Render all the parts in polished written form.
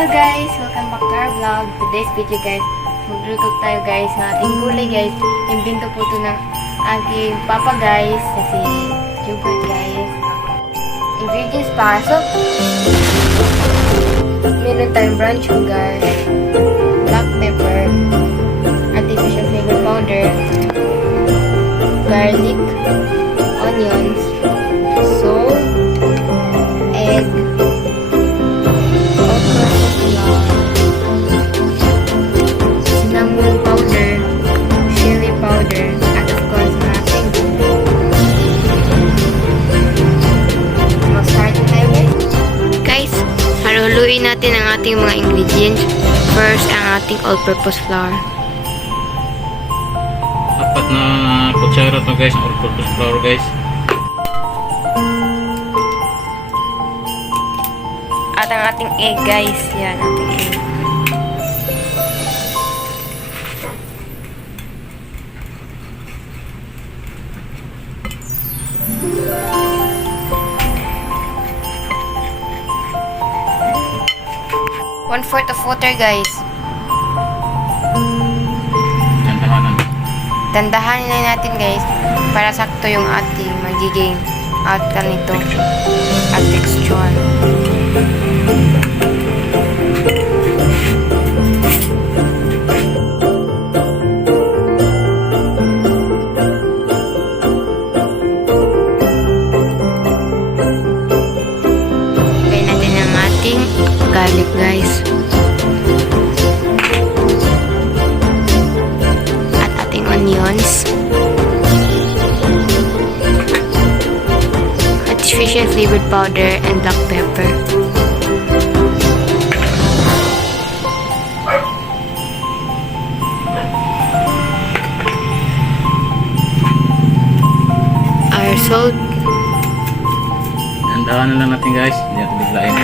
Hello guys! Welcome back to our vlog. Today's video guys, magluto tayo guys ng ating gulay guys. Imbento po ito ng aking papa guys, na si Juv'z guys. Ingredients pasok. Meron tayong brown sugar, black pepper, artificial flavor powder, garlic, onions, salt, egg, cinnamon powder, chili powder, at of course nothing. Mag-start na tayo guys. Haluin natin ang ating mga ingredients. First, ang ating all-purpose flour. Apat na kutsara to guys, all-purpose flour guys. At ang ating egg guys. Yan, ating egg. One-fourth of water guys. Dandahanin na natin guys para sakto yung ating magiging outcome nito at texture. Lagay natin ang ating garlic guys. At ating onions. Artificial flavored powder and black pepper. Our salt. Dandahan na lang natin guys, hindi natin biglain.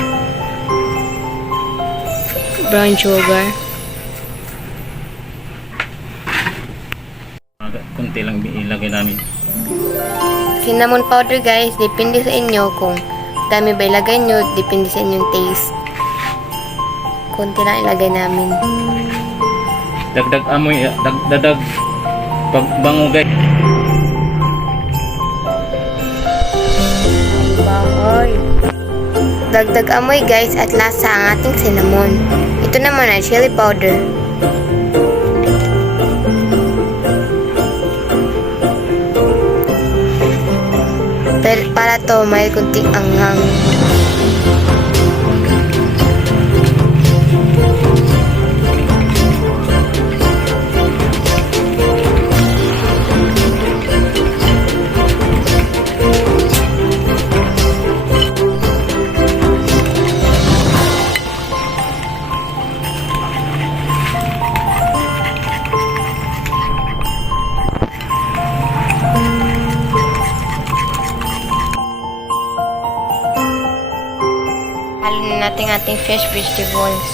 Brown sugar. Kunti lang ilagay namin. Cinnamon powder guys, depende sa inyo kung dami ba ilagay nyo, depende sa inyong taste. Kunti lang ilagay namin. Dagdag amoy, dagdag pagbango guys. Bangoy. Dagdag amoy guys at lasa ang ating cinnamon. Ito naman ay chili powder. Para to may kunting anghang. Halin natin ating fresh vegetables.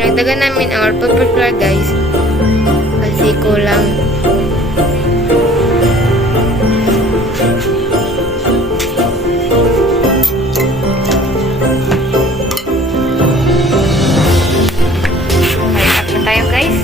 Dinagdagan namin ang all-purpose flour guys kasi kulang. Hurry up na tayo guys.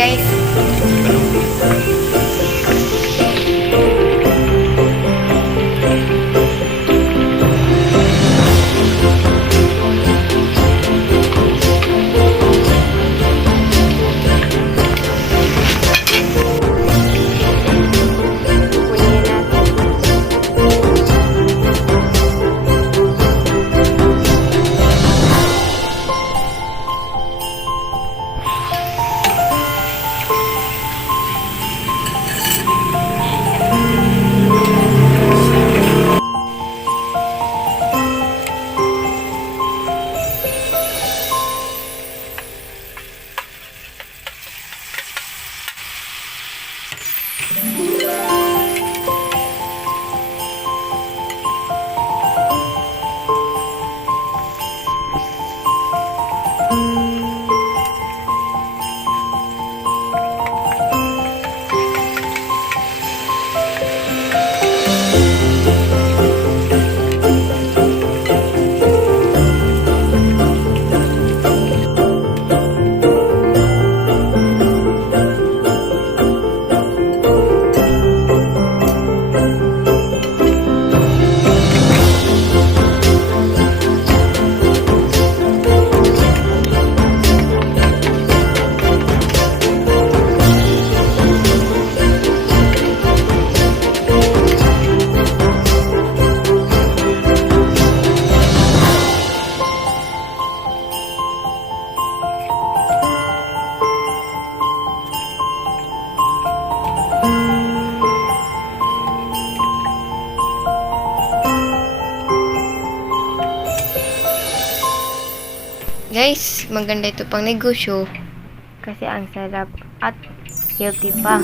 guys. Kunin natin. Guys, maganda ito pang negosyo kasi ang sarap at healthy pa.